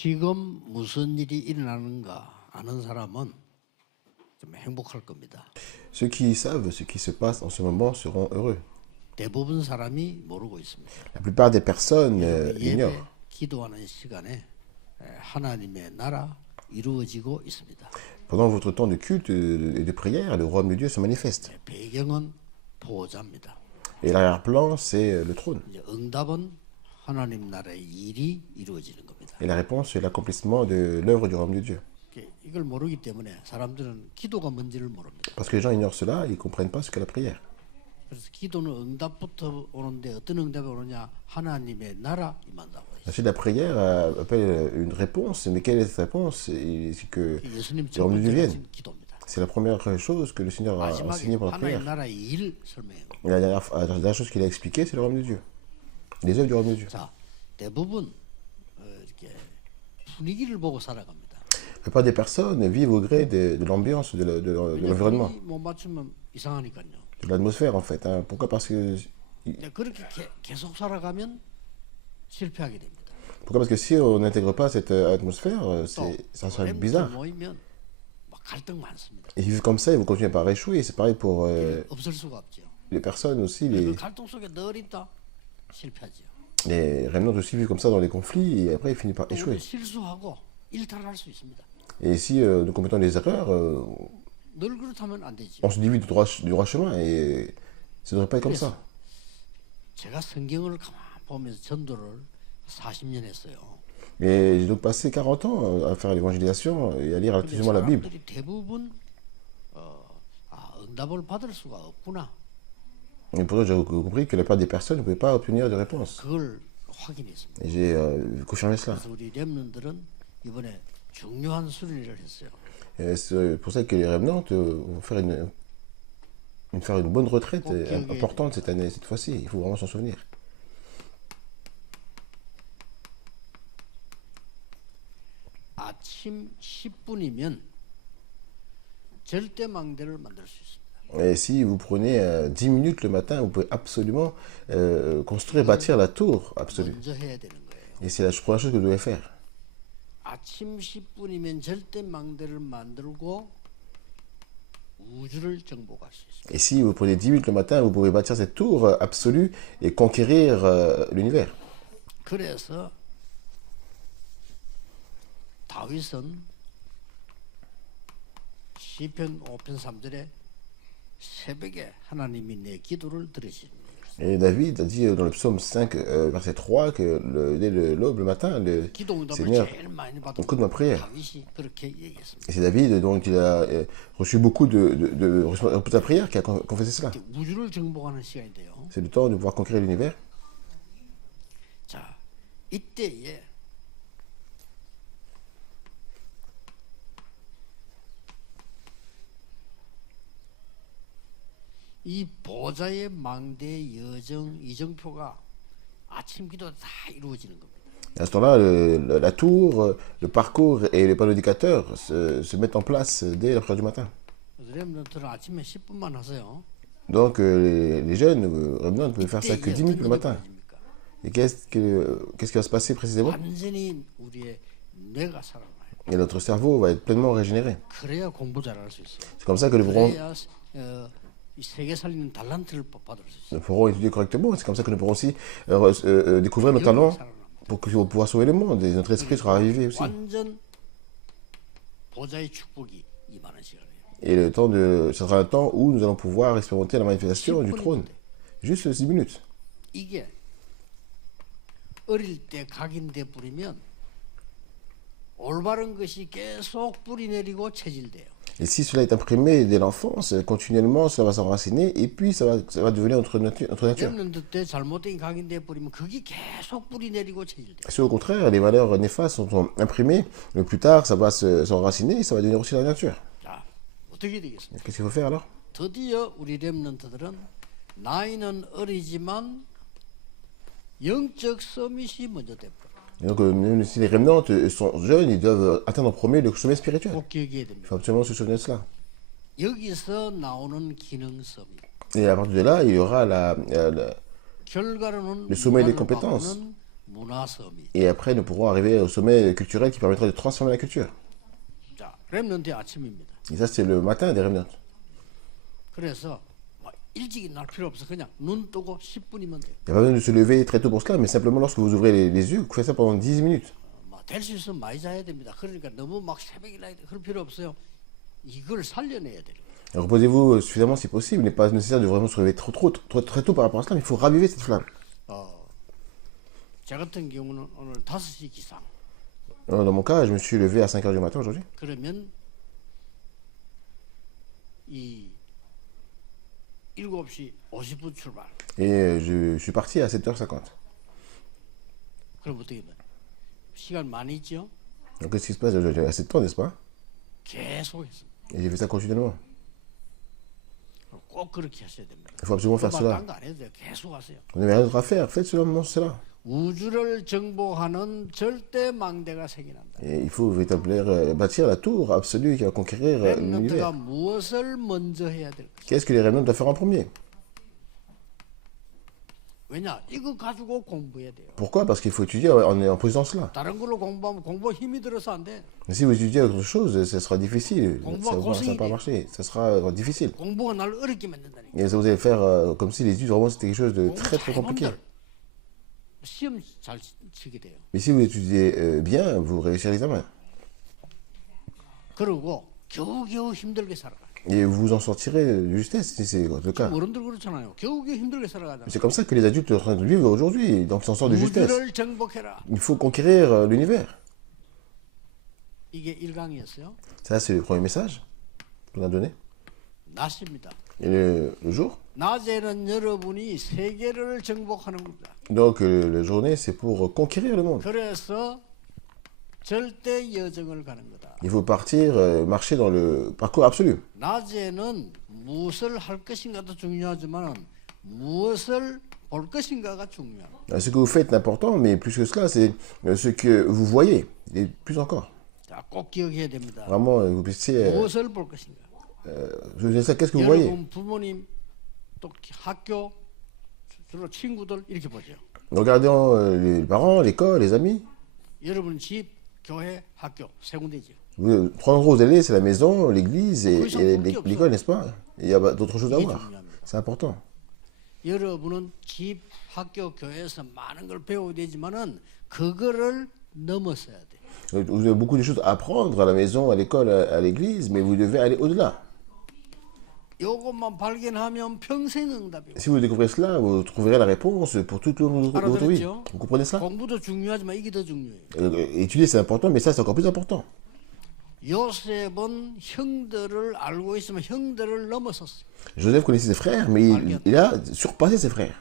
지금 무슨 일이 일어나는가 아는 사람은 좀 행복할 겁니다. Ceux qui savent ce qui se passe en ce moment seront heureux. 대부분 사람이 모르고 있습니다. La plupart des personnes 예배 l'ignorent. 기도하는 시간에 하나님의 나라 이루어지고 있습니다. Pendant votre temps de culte et de prière, le royaume de Dieu se manifeste. 배경은 보호자입니다. Et l'arrière-plan, c'est le trône. 이제 응답은 하나님 나라의 일이 이루어지는 겁니다. Et la réponse, c'est l'accomplissement de l'œuvre du royaume de Dieu. 이걸 모르기 때문에 사람들은 기도가 뭔지를 모릅니다. Parce que les gens ignorent cela, ils ne comprennent pas ce qu'est la prière. 그래서 기도는 응답부터 오는데 어떤 응답이 오느냐? 하나님의 나라 임한다고 했어요. Ensuite, la prière appelle une réponse, mais quelle est cette réponse? C'est que 예수님 le royaume de Dieu vienne. 기도입니다. C'est la première chose que le Seigneur a 마지막에 enseignée pendant la 하나님 prière. 나라의 일 설명해요. Et la dernière chose qu'il a expliquée, c'est le royaume de Dieu. Les œuvres du royaume de Dieu. 자, 대부분 이렇게 분위기를 보고 살아갑니다. La plupart des personnes vivent au gré de l'ambiance, de l'environnement, 못 맞추면 이상하니까요. de l'atmosphère en fait. Hein. Pourquoi? 그렇게 계속 살아가면 실패하게 됩니다. Pourquoi? Parce que si on n'intègre pas cette atmosphère, ça serait bizarre. 모이면 막 갈등 많습니다. Et vivre comme ça, ils vont continuer par échouer. C'est pareil pour 없을 수가 없죠. les personnes aussi, 그 갈등 속에 늘 있다 실패하죠. les remnants aussi vivent comme ça dans les conflits et après ils finissent par échouer. 실수하고 일탈할 수 있습니다. Et si nous commettons des erreurs, 늘 그렇다면 안 되지. on se divise du droit chemin et ça ne devrait pas être comme ça. 제가 성경을 가만 보면서 전도를 40년 했어요. Et j'ai donc passé 40 ans à faire l'évangélisation et à lire attentivement la Bible. 사람들이 대부분 응답을 받을 수가 없구나. Et pourtant, j'ai compris que la plupart des personnes ne pouvaient pas obtenir de réponse. 그걸 확인했습니다. Et j'ai confirmé cela. 그래서 우리 렘넌들은 이번에 중요한 순위를 했어요. Et c'est pour ça que les remnants vont faire une bonne retraite importante cette année, cette fois-ci. Il faut vraiment s'en souvenir. 아침 10분이면 절대 망대를 만들 수 있습니다. Et si vous prenez 10 minutes le matin, vous pouvez absolument construire, bâtir la tour absolue. 먼저 해야 되는 거예요. Et c'est la première chose que vous devez faire. 아침 10분이면 절대 망대를 만들고 우주를 정복할 수 있습니다. Et si vous prenez 10 minutes le matin, vous pouvez bâtir cette tour absolue et conquérir l'univers. 그래서 다윗은 시편 5편 3절에 새벽에 하나님이 내 기도를 들으시니. Et David a dit dans le psaume 5, verset 3, que dès l'aube, le matin, le Seigneur écoute ma prière. 다윗이 그렇게 얘기했습니다. Et c'est David dont il a reçu beaucoup de sa prière qui a confessé cela. 우주를 정복하는 시간인데요. C'est le temps de pouvoir conquérir l'univers. 자, 이때에 이 보좌의 망대 여정 이정표가 아침 기도 다 이루어지는 겁니다. À ce temps-là, la tour, le parcours et les panneaux indicateurs se mettent en place dès la prière du matin. 렘넌트는 아침에 10분만 하세요. Donc les jeunes remnants ne peuvent faire ça que 10 minutes le matin. Et qu'est-ce qui va se passer précisément? 완전히 우리의 뇌가 살아나요. Et notre cerveau va être pleinement régénéré. 그래야 공부 잘할 수 있어요. C'est comme ça que nous pourrons 그래야 이 세계 살리는 달란트를 받을 수 있어요. nous pourrons étudier correctement. C'est comme ça que nous pourrons aussi découvrir nos talents pour pouvoir sauver le monde. Et notre esprit sera ravivé aussi. 완전 보좌의 축복이 임하는 시간이에요. Et ce sera un temps où nous allons pouvoir expérimenter la manifestation du trône. Juste 10 minutes. 이게 어릴 때 각인돼 뿌리면 올바른 것이 계속 뿌리 내리고 체질돼요. Et si cela est imprimé dès l'enfance, continuellement, cela va s'enraciner et puis ça va devenir notre nature. 렘넌트 때 잘못된 각인돼 뿌리면 그게 계속 뿌리 내리고 체질돼요. Si au contraire, les valeurs néfastes sont imprimées, mais plus tard, ça va s'enraciner et ça va devenir aussi la nature. 자, 어떻게 되겠습니까? Qu'est-ce qu'il faut faire alors? 드디어 우리 렘넌트들은 나이는 어리지만 영적 서밋이 먼저 돼버려. Et donc, même si les remnants sont jeunes, ils doivent atteindre en premier le sommet spirituel. 꼭 기억해야 Il 됩니다. faut absolument se souvenir de cela. 여기서 나오는 기능 서밋. Et à partir de là, il y aura 결과로는 le sommet des 문화를 compétences. 바꾸는 문화섬이. Et après, nous pourrons arriver au sommet culturel qui permettra de transformer la culture. 자, 렘넌트의 아침입니다. Et ça, c'est le matin des remnants. 그래서 뭐 일찍 일어날 필요 없어. 그냥 눈 뜨고 10분이면 돼. Il n'y a pas besoin de se lever très tôt pour cela, mais simplement lorsque vous ouvrez les yeux, vous faites ça pendant 10 minutes. 될 수 있으면 많이 자야 됩니다. 그러니까 너무 막 새벽이라 그럴 필요 없어요. 이걸 살려내야 돼요. Alors, reposez-vous suffisamment si possible. Il n'est pas nécessaire de vraiment se réveiller très tôt par rapport à cela, mais il faut raviver cette flamme. 저 같은 경우는 오늘 5시 기상. Alors, dans mon cas, je me suis levé à 5h du matin aujourd'hui. 그러면 이 7시 50분 출발. Et je suis parti à 7h50. 그럼 어떻게 돼? 시간 많이 있죠? Donc, qu'est-ce qui se passe? J'ai assez de temps, n'est-ce pas? 계속 했습니다. Et j'ai fait ça continuellement. 꼭 그렇게 하셔야 됩니다. Il faut absolument faire cela. 딴거 안 해도 돼요. 계속 하세요. Vous n'avez rien d'autre à faire. Faites seulement cela. 우주를 정복하는 절대 망대가 생겨난다. Et il faut bâtir la tour absolue qui va conquérir 렘넌트가 l'univers. 무엇을 먼저 해야 될까? Qu'est-ce que les remnants doivent faire en premier? 왜냐? 이거 가지고 공부해야 돼요. Pourquoi? Parce qu'il faut étudier en posant cela. 다른 걸로 공부하면 공부 힘이 들어서 안 돼. Mais si vous étudiez autre chose, ça sera difficile. Ça ne va pas marcher. Ça sera difficile. 공부가 날 어렵게 만든다니까. Et ça, vous allez faire comme si les études, vraiment, c'était quelque chose de très très compliqué. 시험 잘 치게 돼요. Mais si vous étudiez bien, vous réussirez l'examen. 그리고 겨우겨우 힘들게 살아가. Et vous vous en sortirez de justesse si c'est le cas. 어른들 그렇잖아요. 겨우겨우 힘들게 살아가잖아요. C'est comme ça que les adultes sont en train de vivre aujourd'hui. Donc, ils s'en sortent de justesse. 우주를 정복해라. Il faut conquérir l'univers. 이게 1강이었어요. Ça, c'est le premier message qu'on a donné. 낮입니다. Et le jour. 낮에는 여러분이 세계를 정복하는 겁니다. Donc, la journée, c'est pour conquérir le monde. 그래서 절대 여정을 가는 거다. Il faut partir, marcher dans le parcours absolu. 낮에는 무엇을 할 것인가도 중요하지만 무엇을 볼 것인가가 중요합니다. Ce que vous faites est important, mais plus que cela, c'est ce que vous voyez. Et plus encore. 자, 꼭 기억해야 됩니다. Vraiment, vous puissiez... 무엇을 볼 것인가. qu'est-ce que vous voyez? 여러분 부모님 또 학교 주로 친구들 이렇게 보죠. Regardant les parents, l'école, les amis. 여러분 집, 교회, 학교 세 군데죠. Trois endroits où vous allez, c'est la maison, l'église et l'école, n'est-ce pas? Il y a d'autres choses à voir. C'est important. 여러분은 집, 학교, 교회에서 많은 걸 배워야 되지만은 그거를 넘어서야 돼. Vous avez beaucoup de choses à apprendre à la maison, à l'école, à l'église, mais vous devez aller au-delà. 이것만 발견하면 평생 응답이고. Si vous découvrez cela, vous trouverez la réponse pour toute votre vie. Vous comprenez ça? 공부도 중요하지만 이게 더 중요해요. Étudier, c'est important, mais ça, c'est encore plus important. 요셉은 형들을 알고 있으면 형들을 넘어섰어요. Joseph connaissait ses frères, mais il a surpassé ses frères.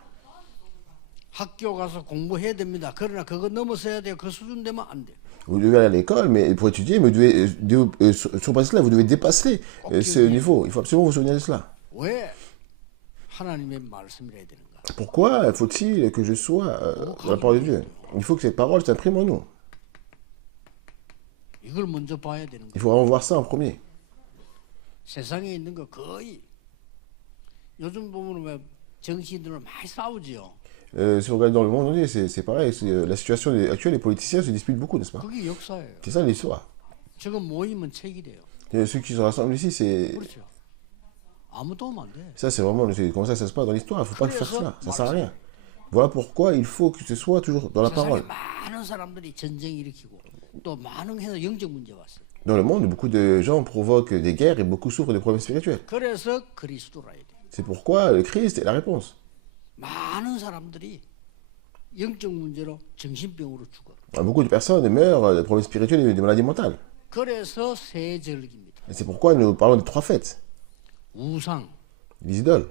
학교 가서 공부해야 됩니다. 그러나 그거 넘어서야 돼요. 그 수준 되면 안 돼요. Vous devez aller à l'école, mais pour étudier, mais vous devez surpasser cela, vous devez dépasser ce niveau. Il faut absolument vous souvenir de cela. 왜 하나님의 말씀을 해야 되는가? Pourquoi faut-il que je sois dans la parole de Dieu? Il faut que cette parole s'imprime en nous. 이걸 먼저 봐야 되는 Il 거예요. faut vraiment voir ça en premier. 세상에 있는 거 거의 요즘 보면 왜 정치인들은 많이 싸우지요. Si vous regardez dans le monde entier, c'est pareil. La situation actuelle, les politiciens se disputent beaucoup, n'est-ce pas? 그게 역사예요. C'est ça l'histoire. 지금 모이면 책이 돼요. Et ceux qui se rassemblent ici, c'est 그렇죠. 아무 도움 안 돼. ça, c'est vraiment comme ça que ça se passe dans l'histoire. Il ne faut pas faire cela. Ça ne sert à rien. Voilà pourquoi il faut que ce soit toujours dans la 세상에 parole. 많은 사람들이 전쟁 일으키고 또 많은 해서 영적 문제 왔어요. Dans le monde, beaucoup de gens provoquent des guerres et beaucoup souffrent de problèmes spirituels. 그래서 그리스도라 해야 돼. C'est pourquoi le Christ est la réponse. 많은 사람들이 영적 문제로 정신병으로 죽어. Beaucoup de personnes meurent de problèmes spirituels et de maladies mentales. 그래서 세 절기입니다. Et c'est pourquoi nous parlons de trois fêtes. 우상, Les idoles.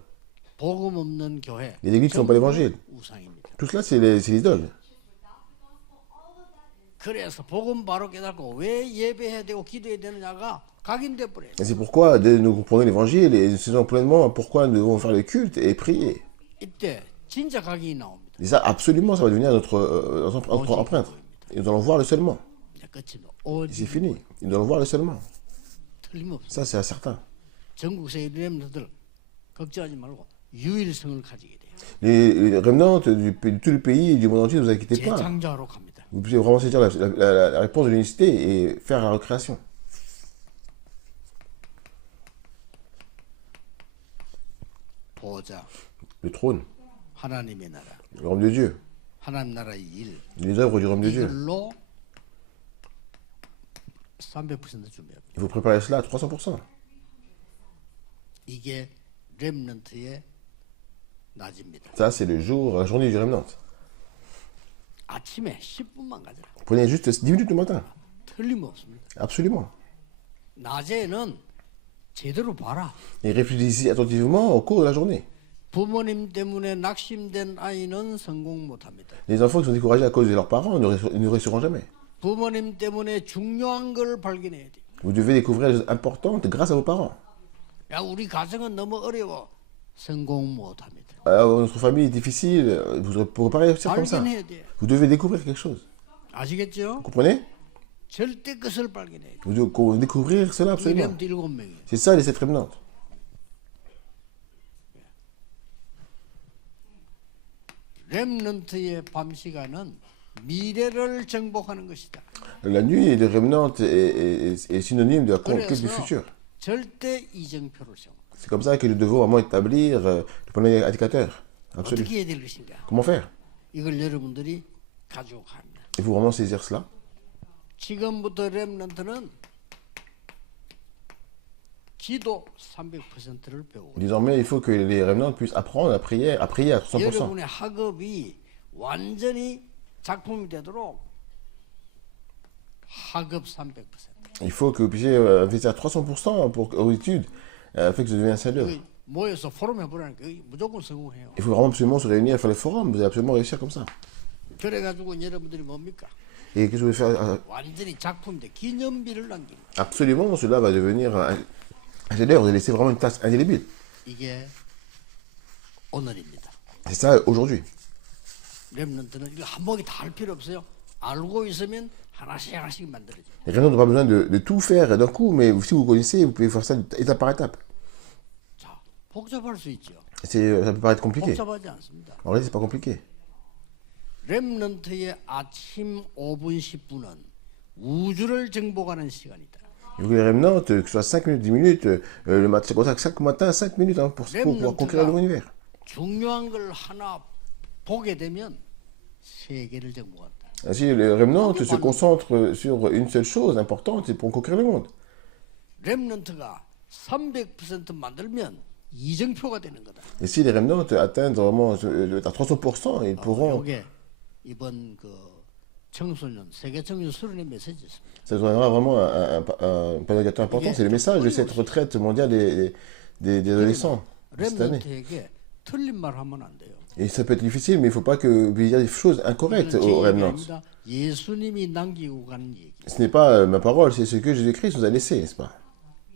복음 없는 교회. Les églises qui n'ont pas l'évangile. 우상입니다. Tout cela, c'est les idoles. 그래서 복음 바로 깨닫고 왜 예배해야 되고 기도해야 되느냐가 각인돼 버려요. Et c'est pourquoi nous comprenons l'évangile et nous savons pleinement pourquoi nous devons faire le culte et prier. 이때 진짜 각인이 나옵니다. Et ça, absolument, ça va devenir notre empreinte. Et nous allons voir le seulement. 이제 끝이 Et c'est fini. Nous allons voir le seulement. 틀림없어. Ça, c'est certain. 전국 세계 렘너들 걱정하지 말고 유일성을 가지게 돼요. Les remnants de tout le pays et du monde entier, ne vous inquiétez pas. 재창조하러 갑니다. Vous pouvez vraiment saisir la réponse de l'unicité et faire la recréation. 보호자, Le trône, 하나님의 나라, le royaume de Dieu, 하나님 나라의 일, les œuvres du royaume de Dieu. 이걸로 300% 준비합니다. Il faut préparer cela à 300%. 이게 렘넌트의 낮입니다. Ça, c'est le jour, la journée du remnant. 아침에 10분만 가져라. Prenez juste 10 minutes le matin. 틀림없습니다. Absolument. 낮에는 제대로 봐라. Et réfléchissez attentivement au cours de la journée. 부모님 때문에 낙심된 아이는 성공 못합니다. Les enfants qui sont découragés à cause de leurs parents ne réussiront jamais. 부모님 때문에 중요한 걸 발견해야 돼. Vous devez découvrir les choses importantes grâce à vos parents. 야, 우리 가정은 너무 어려워. 성공 못합니다. Notre famille est difficile, vous ne pourrez pas réussir comme ça. 발견해야 돼. Vous devez découvrir quelque chose. 아시겠죠? Vous comprenez? 절대 것을 발견해야 돼. Vous devez découvrir cela absolument. 이렘도 7명이에요. C'est ça les 7 remnants. 렘넌트의 밤 시간은 미래를 정복하는 것이다. La nuit des remnants est synonyme de la conquête du 그래서 futur. 절대 이정표를 세워. C'est comme ça que nous devons vraiment établir le premier indicateur. Absolu. 어떻게 해야 될 것인가? Comment faire? 이걸 여러분들이 가지고 갑니다. Il faut vraiment saisir cela. 지금부터 렘넌트는 기도 300%를 배우고 Désormais, il faut que les remnants puissent apprendre à prier à 300%. 여러분의 학업이 완전히 작품이 되도록 학업 300%. Il faut que vous puissiez investir 300% aux études afin que ça devienne un salaire. 모여서 포럼 해보라니까 무조건 성공해요. Il faut vraiment absolument se réunir et faire le forum. Vous allez absolument réussir comme ça. 그래가지고 여러분들이 뭡니까? Et qu'est-ce que vous voulez faire 완전히 작품인데 기념비를 남기는. Absolument, cela va devenir un salaire. Vous allez laisser vraiment une tasse indélébile. 이게 오늘입니다. C'est ça aujourd'hui. 렘넌트는 이거 한 번에 다 할 필요 없어요. 알고 있으면 하나씩 하나씩 만들어져. Les remnants n'ont pas besoin de tout faire d'un coup, mais si vous connaissez, vous pouvez faire ça étape par étape. 자, 복잡할 수 있죠. Ça peut paraître compliqué. 복잡하지 않습니다. En réalité, c'est pas compliqué. 렘넌트의 아침 5분 10분은 우주를 정복하는 시간이다. Il faut que les remnants, que ce soit 5 minutes, 10 minutes, le matin, c'est comme ça que chaque matin, 5 minutes hein, pour pouvoir conquérir l'univers. 중요한 걸 하나 보게 되면 세계를 정복한다. Ainsi, les remnants se concentrent sur une seule chose importante, c'est pour conquérir le monde. 렘넌트가 300% 만들면 이정표가 되는 거다. Et si les remnants atteignent vraiment à 300%, ils pourront. 이게 이번 그 청소년 세계 청소년 수련회 메시지였습니다. Ça deviendra vraiment un indicateur important. C'est le message de cette retraite mondiale des adolescents cette année. 렘넌트에게 틀린 말 하면 안 돼요. Et ça peut être difficile, mais il ne faut pas qu'il y ait des choses incorrectes aux remnants. 예수님이 남기고 간 얘기. Ce n'est pas ma parole, c'est ce que Jésus-Christ nous a laissé, n'est-ce pas?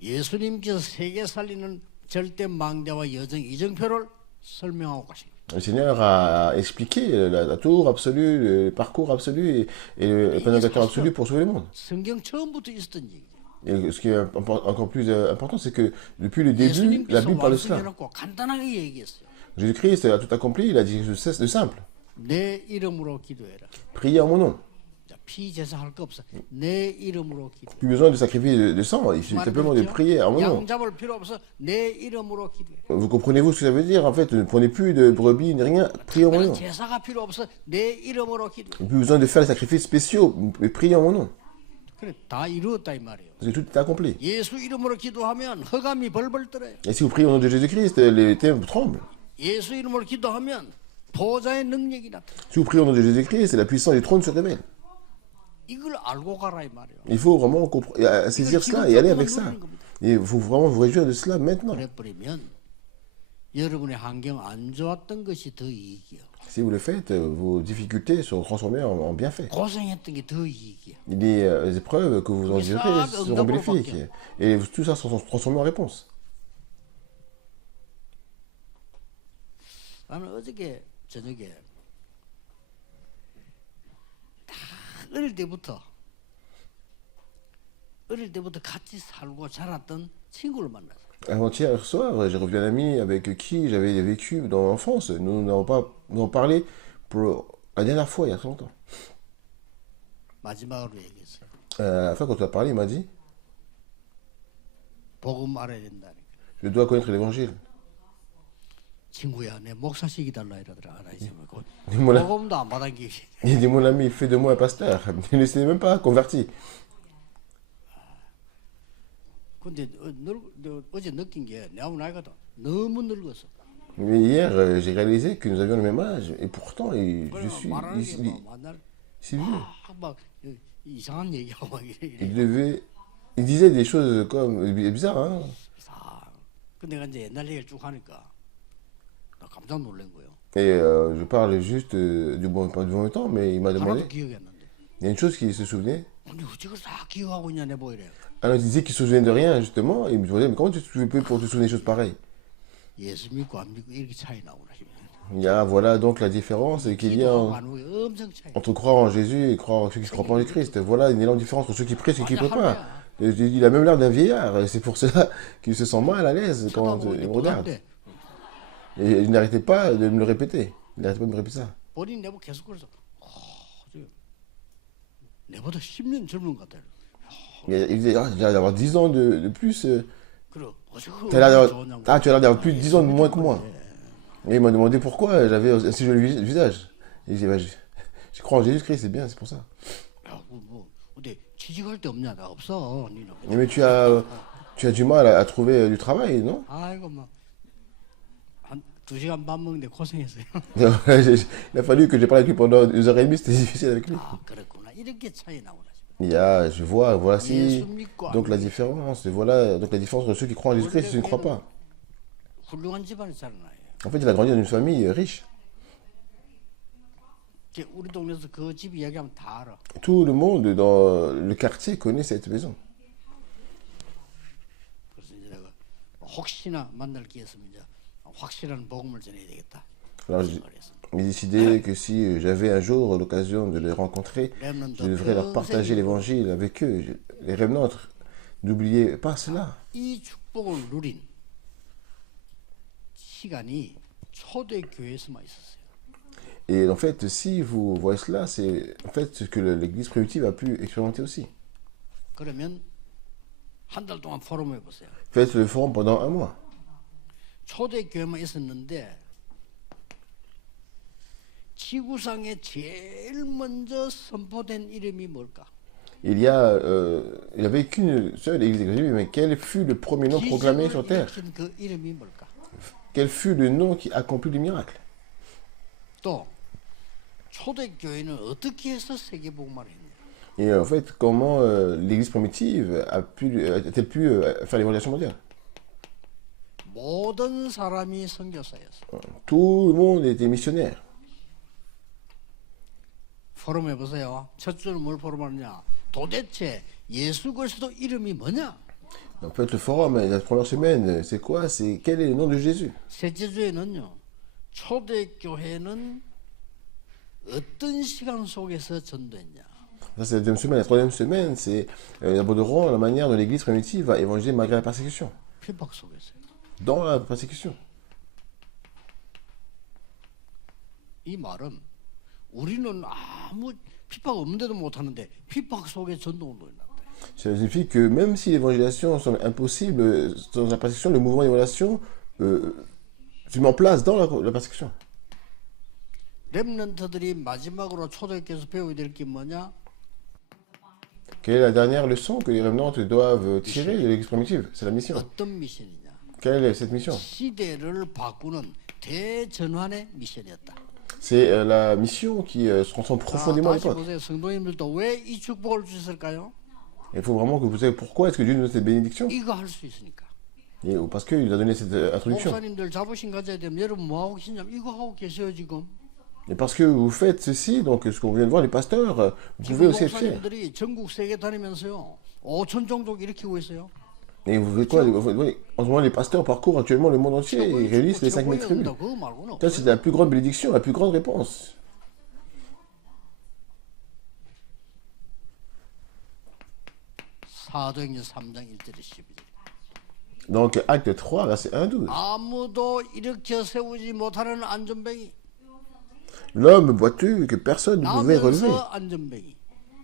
예수님께서 세계 살리는 절대 망대와 여정 이정표를 설명하고 가십니다. Le Seigneur a expliqué la tour absolue, le parcours absolu et le indicateur absolu pour sauver le monde. 성경 처음부터 있었던 얘기죠. Et ce qui est encore plus important, c'est que depuis le début, la Bible parle de cela. 완성해놓고 간단하게 얘기했어요. Jésus-Christ a tout accompli, il a dit quelque chose de simple. 내 이름으로 기도해라. Priez en mon nom. 자, 피제사 할 거 없어. 내 이름으로 기도. Plus besoin de sacrifier de sang, il suffit simplement de prier en mon nom. 양 잡을 필요 없어. 내 이름으로 기도해. Vous comprenez-vous ce que ça veut dire? En fait, ne prenez plus de brebis ni rien, priez en mon nom. 제사가 필요 없어. 내 이름으로 기도해. Plus besoin de faire des sacrifices spéciaux, mais priez en mon nom. 그래, 다 이루었다 이 말이에요. Parce que tout est accompli. 예수 이름으로 기도하면 흑암이 벌벌 떨어요. Et si vous priez au nom de Jésus-Christ, les ténèbres tremblent. 예수 이름으로 기도하면 보좌의 능력이 나타나. Si vous priez au nom de Jésus-Christ, la puissance du trône se révèle. 이걸 알고 가라 이 말이에요. Il faut vraiment saisir cela et aller avec ça. Et il faut vraiment vous réjouir de cela maintenant. 그래버리면 여러분의 환경 안 좋았던 것이 더 이익이요. Si vous le faites, vos difficultés seront transformées en bienfaits. 고생했던 게 더 이익이요. Les épreuves que vous endurez seront bénéfiques. Et tout ça sera transformé en réponse. 나는 어저께 저녁에 다 어릴 때부터 같이 살고 자랐던 친구를 만났어요. Avant-hier soir, j'ai revu un ami avec qui j'avais vécu dans l'enfance. Nous n'avons pas nous en parlé pour la dernière fois, il y a très longtemps. 마지막으로 얘기했어요. À la fin, quand on a parlé, il m'a dit, 복음 알아야 된다니까. je dois connaître l'évangile. 친구야, 내 목사시기 달라 이러더라. 알아야지. Dis, mon, 복음도 안 받은 게. il dit, mon ami, fais de moi un pasteur. Il ne s'est même pas converti. 근데 어제 느낀 게 내하고 나이가 너무 늙었어. Mais hier, j'ai réalisé que nous avions le même âge. Et pourtant, je suis 말하는 게 맨날 si vieux. 막 이상한 얘기하고 막 Il disait des choses comme bizarres, hein. 근데 내가 이제 옛날 얘기를 쭉 하니까 나 깜짝 놀란 거예요. Et je parle juste du bon temps, mais il m'a demandé. 하나도 기억이 안 난대. Il y a une chose qu'il se souvenait. 근데 어째 그걸 다 기억하고 있냐 내 보이래. Alors il disait qu'il se souvenait de rien, justement. Et il me demandait, mais comment tu peux pour te souvenir des choses pareilles? 예수 믿고 안 믿고 이렇게 차이 나오나 싶어. Il y a, voilà donc la différence qu'il y a 기도하고 안 하고 엄청 차이. entre croire en Jésus et croire en ceux qui ne croient pas en Jésus-Christ. Voilà une énorme différence entre ceux qui prient et ceux qui ne prient pas. Il a même l'air d'un vieillard. Et c'est pour cela qu'il se sent mal à l'aise quand il me regarde. Et il n'arrêtait pas de me le répéter. Il n'arrêtait pas de me répéter ça. 본인 내보고 계속 그래서 내보다 10년 젊은 것 같아. Il disait, ah, j'ai l'air d'avoir 10 ans de plus. 그래. Tu as l'air d'avoir plus de 10 ans de moins que moi. Et il m'a demandé pourquoi j'avais un si joli visage. Et j'ai dit, bah, je crois en Jésus-Christ, c'est bien, c'est pour ça. 야, 뭐 근데 취직할 데 없냐? 나 없어. 니는. Mais tu as du mal à trouver du travail, non? 아이고 뭐한 2시간 반 먹는데 고생했어요. Il a fallu que j'ai parlé avec lui pendant 2h30, c'était difficile avec lui. 아, 그랬구나. 이렇게 차이 나구나. Il y a, je vois, voici 예수 믿고 안 donc la 믿고 différence. Et voilà donc la différence entre ceux qui croient en Jésus-Christ et ceux qui ne croient pas. 훌륭한 집안에 살아나요. En fait, il a grandi dans une famille riche. 우리 동네에서 그 집 이야기하면 다 알아. Tout le monde dans le quartier connaît cette maison. 그래서 이제 내가 혹시나 만날 기회 있으면 이제 확실한 복음을 전해야 되겠다. Alors, j'ai décidé que si j'avais un jour l'occasion de les rencontrer, je devrais leur partager l'évangile avec eux. Les remnants, n'oubliez pas cela. 이 축복을 누린 시간이 초대 교회에서만 있었어요. Et en fait, si vous voyez cela, c'est en fait ce que l'Église primitive a pu expérimenter aussi. 그러면 한 달 동안 포럼 해보세요. Faites le forum pendant un mois. 초대 교회만 있었는데 지구상에 제일 먼저 선포된 이름이 뭘까? Il y avait qu'une seule Église primitive, mais quel fut le premier nom proclamé sur terre? 일으킨 그 이름이 뭘까? Quel fut le nom qui accomplit le miracle? 또 초대 교회는 어떻게 해서 세계 복음을 했냐? Et en fait, comment l'Église primitive a-t-elle pu faire l'évangélisation mondiale? 모든 사람이 선교사였어. Tout le monde était missionnaire. 포럼 해보세요. 첫 주는 뭘 포럼하느냐? 도대체 예수 그리스도 이름이 뭐냐? En fait, le forum, la première semaine, c'est quoi? C'est quel est le nom de Jésus? 셋째 주에는요. 초대 교회는 어떤 시간 속에서 전도했냐? Ça, c'est la deuxième semaine. La troisième semaine, c'est aborderont la manière dont l'Église primitive va évangéliser malgré la persécution. 핍박 속에서. Dans la persécution. 이 말은 우리는 아무 핍박 없는데도 못하는데 핍박 속에 전도운동이 난다. Ça signifie que même si l'évangélisation semble impossible dans la persécution, le mouvement d'évangélisation se met en place dans la persécution. 렘넌트들이 마지막으로 초대교회에서 배워야 될 게 뭐냐? Quelle est la dernière leçon que les remnants doivent tirer de l'Église primitive? C'est la mission. 어떤 미션이냐? Quelle est cette mission? 시대를 바꾸는 대전환의 미션이었다. C'est la mission qui se transforme profondément à 다시 l'époque. 보세요. 성도님들도 왜 이 축복을 주셨을까요? Il faut vraiment que vous sachiez pourquoi est-ce que Dieu nous donne cette bénédiction. 이거 할 수 있으니까. Et parce qu'il nous a donné cette introduction. 목사님들 자부심 가져야 되면 여러분 뭐 하고 계시냐면 이거 하고 계세요 지금. Et parce que vous faites ceci, donc ce qu'on vient de voir, les pasteurs, vous pouvez 지금 aussi être fiers. 목사님들이 전국 세계 다니면서요. 5천 종족 일으키고 있어요. Et vous faites quoi? En ce moment, les pasteurs parcourent actuellement le monde entier et ils réunissent les 5000 tribus. 그거 말고는 Ça, c'est la plus grande bénédiction, la plus grande réponse. 사도행전 3장 1절에 12절. Donc, acte 3, verset 1-12. 아무도 일으켜 세우지 못하는 안전뱅이. L'homme boiteux que personne ne pouvait relever. 나면서 안전뱅이.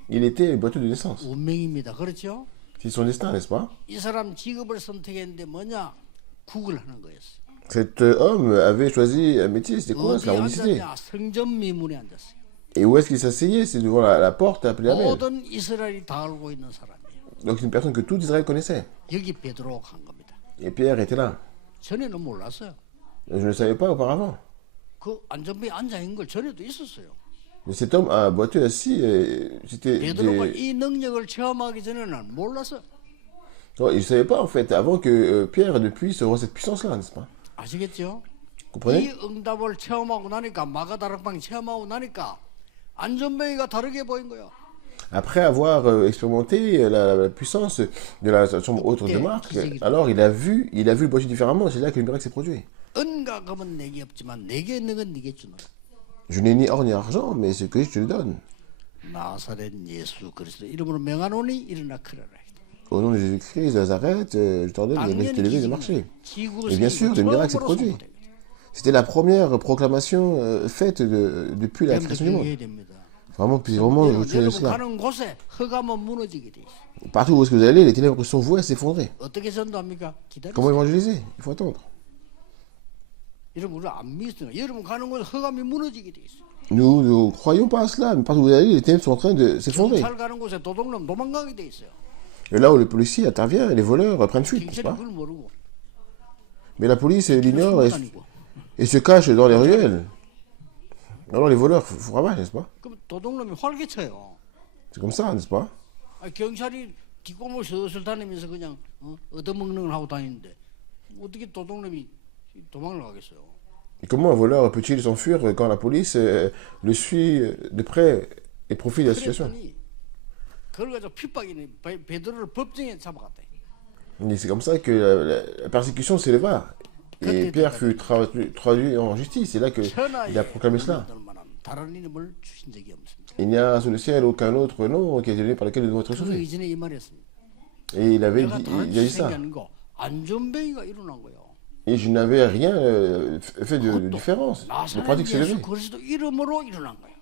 Il était boiteux de naissance. 운명입니다. 그렇죠? C'est son destin, n'est-ce pas? 이 사람 직업을 선택했는데 뭐냐? 국을 하는 거였어요. Cet homme avait choisi un métier, c'était quoi? C'est 어디 la mendicité. 앉았냐? 성전 미문에 앉았어요. Et où est-ce qu'il s'asseyait? C'est devant la porte appelée Abel. 모든 이스라엘이 다 알고 있는 사람이에요. Donc, c'est une personne que tout Israël connaissait. 여기 베드로가 간 겁니다. Et Pierre était là. 전에는 몰랐어요. Je ne le savais pas auparavant. 그 안전뱅이 앉아 있는 걸 전에도 있었어요. Mais cet homme a boiteux assis, c'était 베드로가 des... 이 능력을 체험하기 전에는 몰랐어. Non, il ne savait pas en fait, avant que Pierre ne puisse avoir cette puissance-là, n'est-ce pas? 아시겠죠? 이 Comprenez? 응답을 체험하고 나니까 마가다락방 체험하고 나니까 안전뱅이가 다르게 보인 거예요. Après avoir expérimenté la puissance de la chambre haute de Marc, alors il a vu le boiteux différemment, c'est là que le miracle s'est produit. 은과 금은 내게 없지만 내게 있는 건 네게 주노라. Je n'ai ni or ni argent, mais ce que je te le donne. 나사렛 예수 그리스도 이름으로 명하노니 일어나 걸어라. Au nom de Jésus-Christ de Nazareth, je t'ordonne de te lever et de marcher. 지구 Et bien sûr, le miracle s'est produit. C'était la première proclamation faite depuis la création du monde. Vraiment, vous tenez cela. 가는 곳에 흑암은 무너지게 돼 있어. Partout où est-ce que vous allez, les ténèbres sont vouées à s'effondrer. 어떻게 전도합니까? Comment 기다리세요. évangéliser? Il faut attendre. 여러분 우리 안 믿어요. 여러분 가는 곳에 흑암이 무너지게 돼 있어. Nous ne croyons pas à cela, mais partout où vous allez, les ténèbres sont en train de s'effondrer. 경찰 가는 곳에 도둑놈 도망가게 돼 있어요. Et là où le policier intervient, les voleurs prennent fuite, n'est-ce 경찰이 pas? 그걸 모르고. Mais la police l'ignore 다니고. et se cache dans les ruelles. Alors les voleurs font ravage, n'est-ce pas? 그럼 도둑놈이 활개쳐요. C'est comme ça, n'est-ce pas? 경찰이 뒷골목 슬슬 다니면서 그냥 얻어먹는 걸 하고 다니는데 어떻게 도둑놈이 도망을 가겠어요? Et comment un voleur peut-il s'enfuir quand la police le suit de près et profite de la situation? 그랬더니 그걸 가지고 핍박이네. 베드로를 법정에 잡아갔대. Et c'est comme ça que la persécution s'éleva. Et Pierre fut traduit en justice. C'est là qu'il a proclamé cela. 다른 이름을 주신 적이 없습니다. Il n'y a sous le ciel aucun autre nom qui est donné par lequel nous devons être 그 sauvés. 이전에 이 말이었습니다. Et il avait 내가 il a dit ça. 생기는 거 안전뱅이가 일어난 거예요. Et je n'avais rien fait de différence. Le 나사렛 pratique s'est 예수 levé. 그리스도 이름으로 일어난 거예요.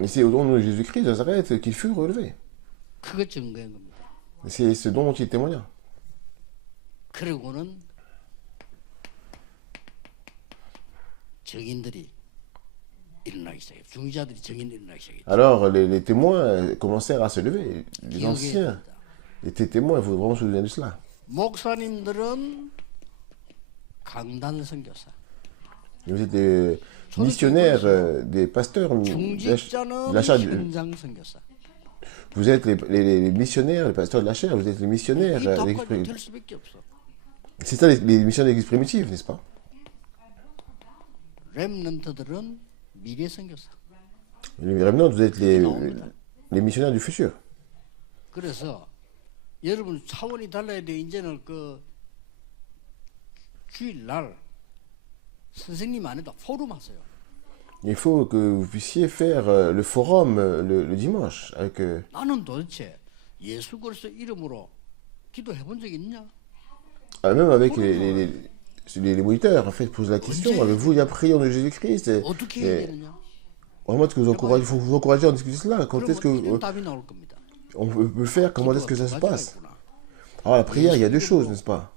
Et c'est au nom de Jésus-Christ de Nazareth qu'il fut relevé. 그것 증거인 겁니다. C'est ce dont il témoigna. 그리고는 증인들이 일어나기 시작해요. 중지자들이 증인 일어나기 시작해요. Alors les témoins commencèrent à se lever. Les 기억해야 anciens 됩니다. étaient témoins, il faut vraiment se souvenir de cela. 목사님들은 강단 선교사, Vous êtes des missionnaires, des pasteurs de 중직자는 la chair. 현장 선교사. Vous êtes les missionnaires, les pasteurs de la chair, vous êtes les missionnaires. 이 답까지 될 수밖에 없어. C'est ça les missionnaires d'église primitive, n'est-ce pas? 렘넌트들은 미래 선교사. Les remnants, vous êtes les missionnaires du futur. 그래서 여러분 차원이 달라야 돼. 이제는 그 주일날 선생님 안 해도 포럼 하세요. Il faut que vous puissiez faire le forum le dimanche avec. 나는 도대체 예수 그리스도 이름으로 기도해 본 적 있냐? Même avec les moniteurs, en fait, posent la question, avez-vous déjà prié au nom de Jésus-Christ? 어떻게 해야 되느냐? Vraiment, est-ce que vous encouragez, il faut vous encourager à discuter cela. Quand est-ce 그러면 que 이런 답이 나올 겁니다. on peut faire? Comment est-ce que ça se 기도가 두 passe? 가지가 있구나. Alors la prière, il y a deux choses, n'est-ce pas?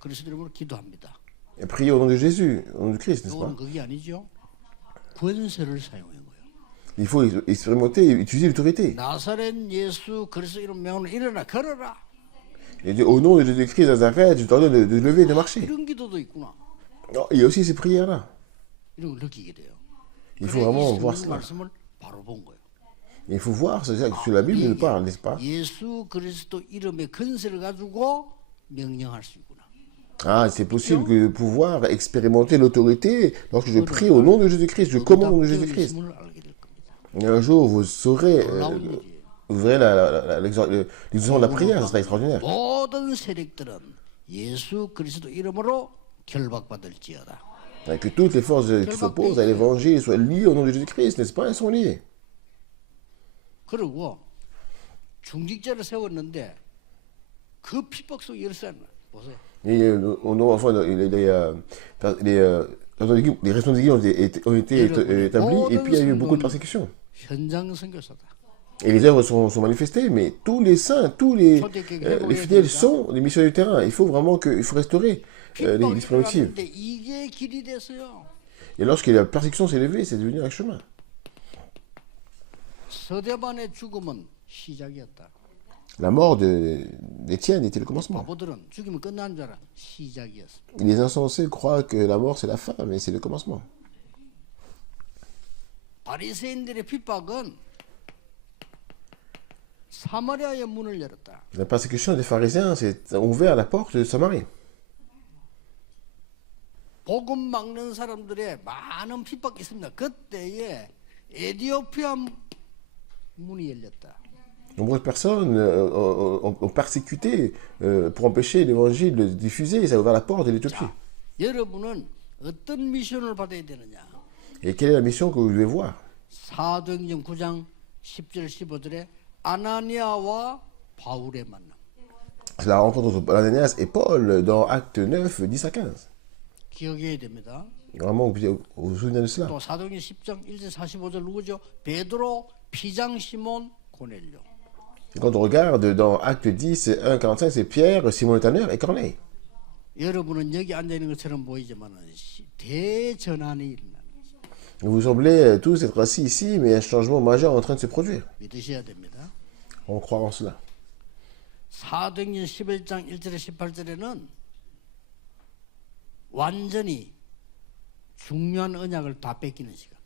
그리스도 이름으로 기도합니다. Et prier au nom de Jésus, au nom de Christ, n'est-ce pas? 이거는 그게 아니죠. 권세를 사용한 거예요. Il faut expérimenter et utiliser l'autorité. 나사렛 예수 그리스도 이름 명으로 일어나 걸어라. Et dire, au nom de Jésus-Christ de Nazareth, je t'ordonne de lever et de marcher. 이런 기도도 있구나. Non, il y a aussi ces prières-là. 이런 걸 느끼게 돼요. Il faut vraiment voir 이 cela. 말씀을 바로 본 거예요. Il faut voir ce que la Bible nous parle, n'est-ce pas? 예수 그리스도 이름의 권세를 가지고 명령할 수 있구나. Ah, c'est possible que de pouvoir expérimenter l'autorité lorsque je prie au nom de Jésus-Christ, je commande au nom de Jésus-Christ. 있음을 알게 될 겁니다. Et un jour, vous saurez, 놀라운 일이에요. vous verrez l'exemple de la prière, ça sera extraordinaire. 모든 세력들은 예수 그리스도 이름으로 결박받을지어다. Et que toutes les forces qui s'opposent à l'évangile soient liées au nom de Jésus-Christ, n'est-ce pas? Elles sont liées. 그리고 중직자를 세웠는데 그 핍박 속에 열쇠 보세요. Et enfin, les responsables d'église ont été établis et puis il y a eu beaucoup de persécutions. 현장 선교사다. Et les œuvres sont manifestées, mais tous les saints, tous les fidèles sont des missionnaires du terrain. Il faut vraiment il faut restaurer l'église primitive. 근데 이게 길이 됐어요. Et lorsque la persécution s'est levée, c'est devenu un chemin. 서대반의 죽음은 시작이었다. La mort d'Étienne était le commencement. 바보들은 죽이면 끝난 줄 알아. 시작이었어. Et les insensés croient que la mort c'est la fin, mais c'est le commencement. 바리새인들의 핍박은 사마리아의 문을 열었다. La persécution des pharisiens s'est ouvert la porte de Samarie. 복음 막는 사람들의 많은 핍박이 있습니다. 그때에 에티오피아 문이 열렸다. Nombreuses personnes ont persécuté pour empêcher l'évangile de diffuser, et ça a ouvert la porte de l'Éthiopie. 여러분은 어떤 미션을 받아야 되느냐? Et quelle est la mission que vous devez voir? 사도행전 9장 10절 15절에 아나니아와 바울의 만남. C'est la rencontre entre Ananias et Paul dans Acte 9, 10 à 15. 기억해야 됩니다. Vraiment, vous vous souvenez de cela? 또 사도행전 10장 1절 45절 누구죠? 베드로, 피장 시몬, 고넬료. Et quand on regarde dans Acte 10, 1, 45, c'est Pierre, Simon le Tanneur et Corneille. 여러분은 여기 앉아 있는 것처럼 보이지만 대전환이 일어나. Vous semblez tous être assis ici, mais un changement majeur est en train de se produire. 믿으셔야 됩니다. On croit en cela. 사도행전 11장 1절에 18절에는 완전히 중요한 언약을 다 뺏기는 시간.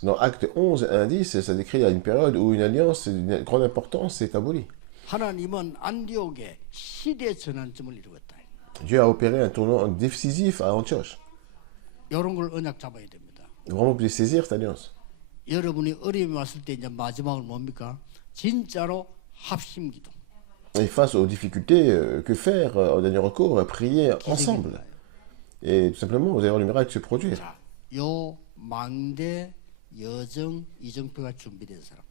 Dans Acte 11, 1, 10, ça décrit une période où une alliance d'une grande importance est abolie. 하나님은 안디옥에 시대 전환점을 이루었다. Dieu a opéré un tournant décisif à Antioche. 이런 걸 언약 잡아야 됩니다. Vraiment, vous devez saisir cette alliance. 여러분이 어려움이 왔을 때 이제 마지막은 뭡니까? 진짜로 합심기도. Et face aux difficultés, que faire en dernier recours? Prier ensemble. Et tout simplement, vous allez voir le miracle se produire. 자, 요 망대 여정 이정표가 준비된 사람.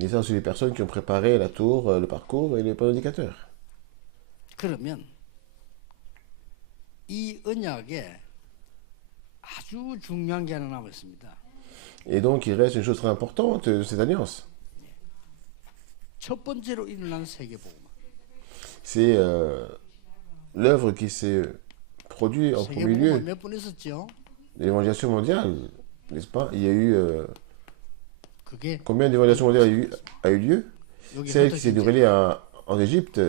Et ça, c'est les personnes qui ont préparé la tour, le parcours et les points indicateurs. 그러면 이 언약에 아주 중요한 게 하나 남아 있습니다. Et donc, il reste une chose très importante de cette alliance. 첫 번째로 일어난 세계복음. C'est l'œuvre qui s'est produite en premier lieu. 세계복음은 몇 번 있었죠? L'évangélisation mondiale, n'est-ce pas? Il y a eu... 그게 combien d'évangélisations mondiales a eu lieu? 여기 Celle qui s'est déroulée en Égypte,